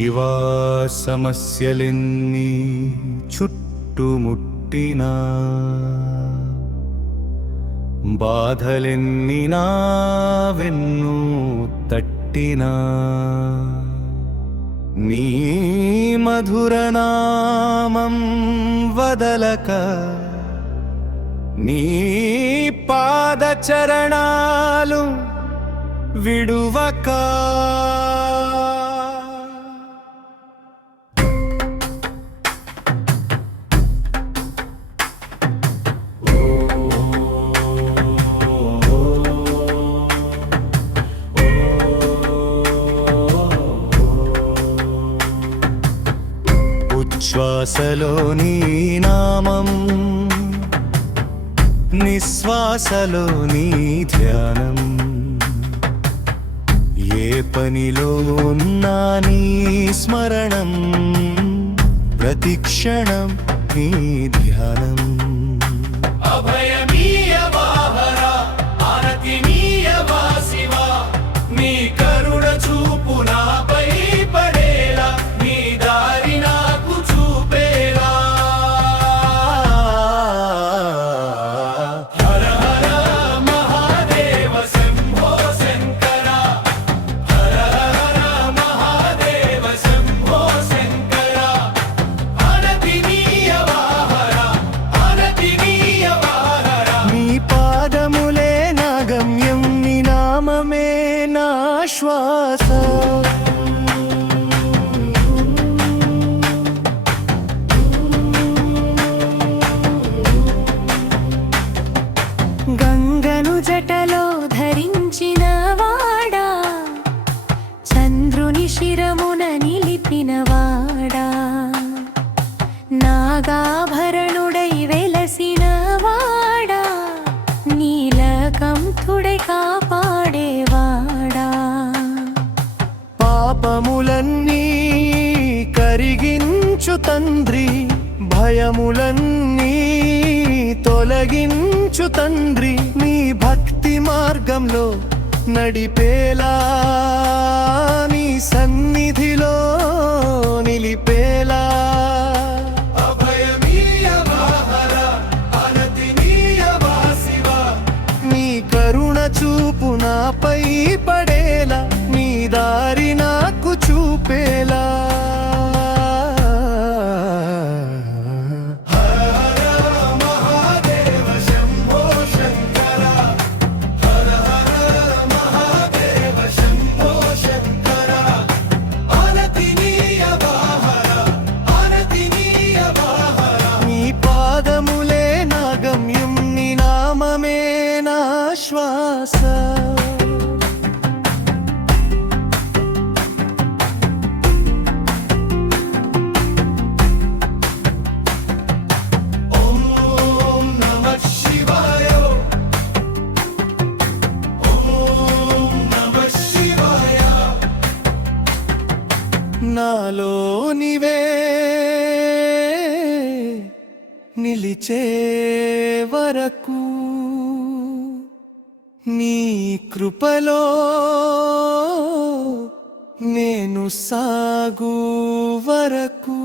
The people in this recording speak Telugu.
శివా సమస్యలెన్ని చుట్టుముట్టినా బాధలెన్ని నా వెన్ను తట్టినా నీ మధురనామం వదలక నీ పాదచరణాలు విడువక ఉచ్ఛ్వాసలో నీ నామం నిశ్వాసలో నీ ధ్యానం ఏ పనిలో ఉన్నా నీ స్మరణం ప్రతిక్షణం నీ ధ్యానం అభయమీయవా హరా ఆరతిమీయవా శివా నీ కరుణ చూపు నాపై పడేలా నీ దారి నాకు చూపేలా హర హర మహాదేవ శంభో శంకర హర హర మహాదేవ శంభో శంకర ఆరతిమీయవా హరా ఆరతిమీయవా హరా నీ పాదములే నా గమ్యం నీ నామమే నా శ్వాస గంగను జటలో ధరించిన వాడా చంద్రుని శిరమున నిలిపిన వాడా నాగాభరణుడై వెలసిన వాడా నీలకంఠుడై కాపాడేవాడా పాపములన్నీ కరిగించు తండ్రి భయములన్నీ తొలగించు తండ్రి నీ భక్తి మార్గంలో నడిపేలా నీ సన్నిధిలో నిలిపేలా అభయమీయవా హరా ఆరతిమీయవా శివా నీ కరుణ చూపు నాపై పడేలా నీ దారి నాకు చూపేలా మహాదేవ శంభో శంకర హర హర మహాదేవ శంభో శంకర ఆరతిమీయవా హరా ఆరతిమీయవా హరా నీ పాదములే నా గమ్యం నీ నామమే నా శ్వాస ఓం నమః శివాయ ఓం నమః శివాయ నాలో నీవే నిలిచే వరకు నీ కృపలో నేను సాగు వరకు